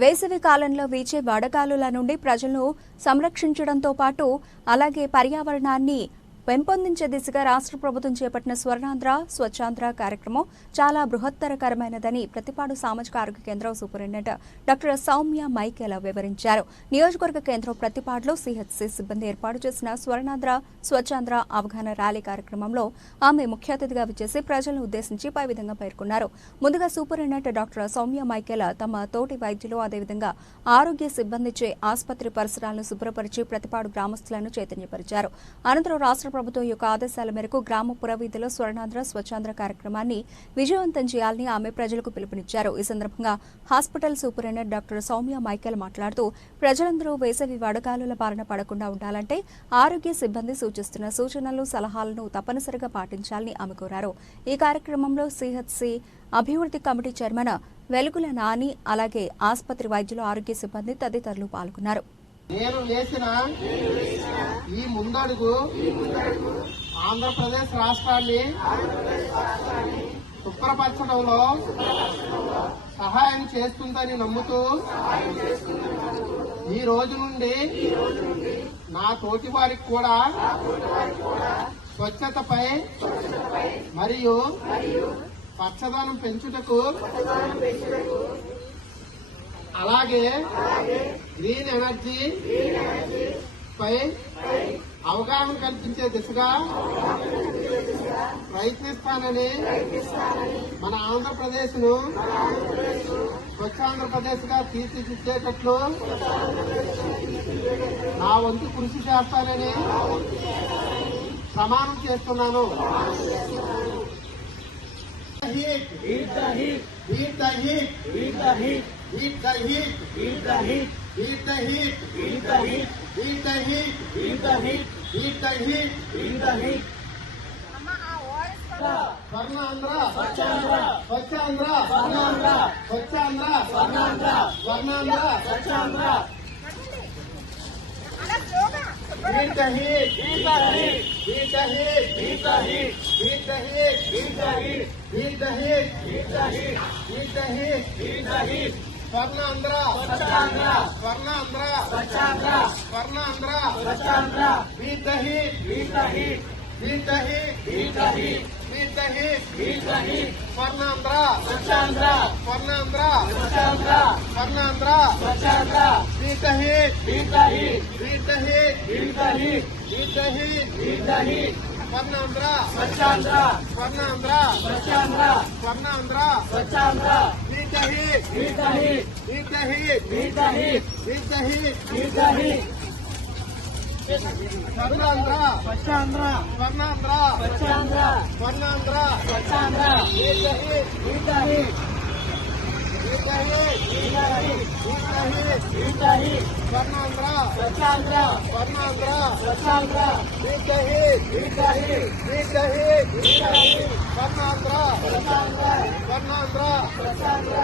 వేసవి కాలంలో వీచే వడగాలుల నుండి ప్రజలను సంరక్షించడంతో పాటు అలాగే పర్యావరణాన్ని పెంపొందించే దిశగా రాష్ట్ర ప్రభుత్వం చేపట్టిన స్వర్ణాంధ్ర స్వచ్ఛాంధ్ర కార్యక్రమం చాలా బృహత్తరకరమైనదని ప్రతిపాడు సామాజిక ఆరోగ్య కేంద్రం సూపరింటెండెంట్ డాక్టర్ సౌమ్య మైకేల వివరించారు. నియోజకవర్గ కేంద్రం ప్రతిపాడులో సిహెచ్సి సిబ్బంది ఏర్పాటు చేసిన స్వర్ణాంధ్ర స్వచ్ఛాంధ్ర అవగాహన ర్యాలీ కార్యక్రమంలో ఆమె ముఖ్య అతిథిగా విచ్చేసి ప్రజలను ఉద్దేశించి పై విధంగా పేర్కొన్నారు. ముందుగా సూపరింటెండెంట్ డాక్టర్ సౌమ్య మైకేల తమ తోటి వైద్యులు అదేవిధంగా ఆరోగ్య సిబ్బందిచే ఆసుపత్రి పరిసరాలను శుభ్రపరిచి ప్రతిపాడు గ్రామస్తులను చైతన్యపరిచారు. అనంతరం రాష్ట్ర ప్రభుత్వం యొక్క ఆదేశాల మేరకు గ్రామ పురవీధిలో స్వర్ణాంధ్ర స్వచ్ఛాంధ్ర కార్యక్రమాన్ని విజయవంతం చేయాలని ఆమె ప్రజలకు పిలుపునిచ్చారు. ఈ సందర్భంగా hospital superintendent doctor Soumya Michael మాట్లాడుతూ ప్రజలందరూ వేసవి వడగాలుల బారిన పడకుండా ఉండాలంటే ఆరోగ్య సిబ్బంది సూచిస్తున్న సూచనలు సలహాలను తప్పనిసరిగా పాటించాలని ఆమె కోరారు. ఈ కార్యక్రమంలో సిహెచ్సి అభివృద్ధి కమిటీ చైర్మన్ వెలుగుల నాని అలాగే ఆసుపత్రి వైద్యులు ఆరోగ్య సిబ్బంది తదితరులు పాల్గొన్నారు. నేను వేసిన ఈ ముందడుగు ఆంధ్రప్రదేశ్ రాష్ట్రాన్ని శుభ్రపరచడంలో సహాయం చేస్తుందని నమ్ముతూ ఈ రోజు నుండి నా తోటి వారికి కూడా స్వచ్ఛతపై మరియు పచ్చదనం పెంచుటకు అలాగే గ్రీన్ ఎనర్జీ పై అవగాహన కల్పించే దిశగా ప్రయత్నిస్తానని మన ఆంధ్రప్రదేశ్ ను స్వచ్ఛాంధ్రప్రదేశ్ గా తీర్చిదిద్దేటట్లు నా వంతు కృషి చేస్తానని ప్రమాణం చేస్తున్నాను. Beat the heat. Beat the heat. Beat the heat. Beat the heat. Beat the heat. Beat the heat. Beat the heat. Beat the heat. Beat the heat. Beat the heat. Beat the heat. Swarnandhra Swachhandhra Swachhandhra Swarnandhra Swachhandhra Swarnandhra Swarnandhra Swachhandhra. Beat the heat. Beat the heat. Beat the heat. Beat the heat. Beat the heat. Beat the heat. Beat the heat. Beat the heat. Beat the heat. Beat the heat. Swarnandhra Swachhandhra Swarnandhra Swachhandhra Swarnandhra Swachhandhra. Beat the heat. Beat the heat. Beat the heat. Beat the heat. Beat the heat. Beat the heat. Swarnandhra Swachhandhra Swarnandhra Swachhandhra Swarnandhra Swachhandhra. Beat the heat. Beat the heat. Beat the heat. Beat the heat. Beat the heat. Beat the heat. Swarnandhra Swachhandhra Swarnandhra Swachhandhra Swarnandhra Swachhandhra. Beat the heat. Beat the heat. Beat the heat. Beat the heat. Beat the heat. Beat the heat. Swarnandhra Swachhandhra Swarnandhra Swachhandhra Swarnandhra Swachhandhra. Beat the heat. Beat the heat. Beat the heat. Beat the heat. Beat the heat. Beat the heat. Swarnandhra Swachhandhra Swarnandhra Swachhandhra. Beat the heat. Beat the heat. Beat the heat. Beat the heat. Swarnandhra Swachhandhra Swarnandhra Swachhandhra.